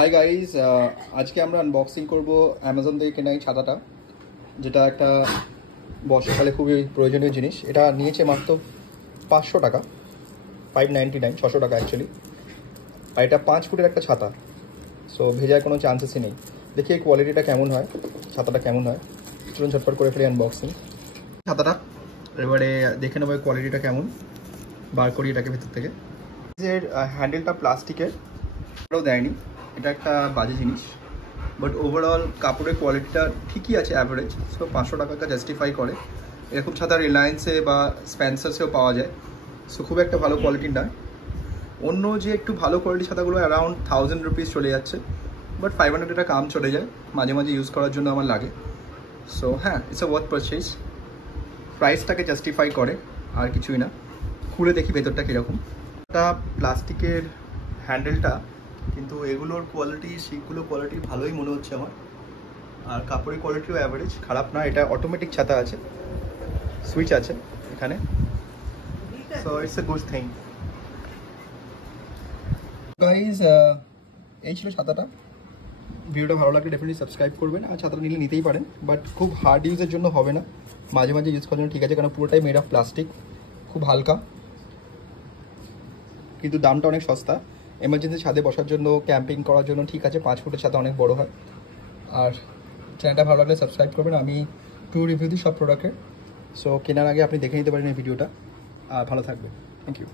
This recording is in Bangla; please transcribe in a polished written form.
হাই গাইজ, আজকে আমরা আনবক্সিং করব অ্যামাজন থেকে কেনা এই ছাতাটা, যেটা একটা বর্ষাকালে খুবই প্রয়োজনীয় জিনিস। এটা নিয়েছে মাত্র 500 টাকা, 599, 600 টাকা অ্যাকচুয়ালি। আর এটা 5 ফুটের একটা ছাতা, সো ভেজার কোনো চান্সেসই নেই। দেখি এই কোয়ালিটিটা কেমন হয়, ছাতাটা কেমন হয়। চলুন ঝটপট করে ফেলি আনবক্সিং ছাতাটা। এবারে দেখে নেবো কোয়ালিটিটা কেমন, বার করি এটাকে ভেতর থেকে। এর হ্যান্ডেলটা প্লাস্টিকের, এটাও দেয়নি, এটা একটা বাজে জিনিস। বাট ওভারঅল কাপড়ের কোয়ালিটিটা ঠিকই আছে, অ্যাভারেজ। সো 500 টাকাটা জাস্টিফাই করে। এরকম ছাতা রিলায়েন্সে বা স্পেন্সার্সেও পাওয়া যায়, সো খুব একটা ভালো কোয়ালিটির নয়। অন্য যে একটু ভালো কোয়ালিটির ছাতাগুলো অ্যারাউন্ড 1000 রুপিস চলে যাচ্ছে, বাট 500 টাকা কাম চলে যায়, মাঝে মাঝে ইউজ করার জন্য আমার লাগে। সো হ্যাঁ, ইটস আ ওয়ার্থ পারচেজ, প্রাইসটাকে জাস্টিফাই করে, আর কিছুই না। খুলে দেখি ভেতরটা কীরকম। একটা প্লাস্টিকের হ্যান্ডেলটা, কিন্তু এগুলোর কোয়ালিটি, শিকগুলোর কোয়ালিটি ভালোই মনে হচ্ছে আমার। আর কাপড়ের কোয়ালিটিও অ্যাভারেজ, খারাপ না। এটা অটোমেটিক ছাতা আছে, সুইচ আছে এখানে, so it's a good thing. Guys, এই ছিল ছাতাটা। ভিডিওটা ভালো লাগলে ডেফিনেটলি সাবস্ক্রাইব করবেন। আর ছাতাটা নিলে নিতেই পারেন, বাট খুব হার্ড ইউজের জন্য হবে না, মাঝে মাঝে ইউজ করার জন্য ঠিক আছে, কারণ পুরোটাই মেড অফ প্লাস্টিক, খুব হালকা, কিন্তু দামটা অনেক সস্তা। এমার্জেন্সি ছাদে বসার জন্য, ক্যাম্পিং করার জন্য ঠিক আছে। 5 ফুটের ছাতা অনেক বড় হয়। আর চ্যানেলটা ভালো লাগলে সাবস্ক্রাইব করবেন। আমি রিভিউ দিই সব প্রোডাক্টের, সো কেনার আগে আপনি দেখে নিতে পারেন এই ভিডিওটা। আর ভালো থাকবে, থ্যাংক ইউ।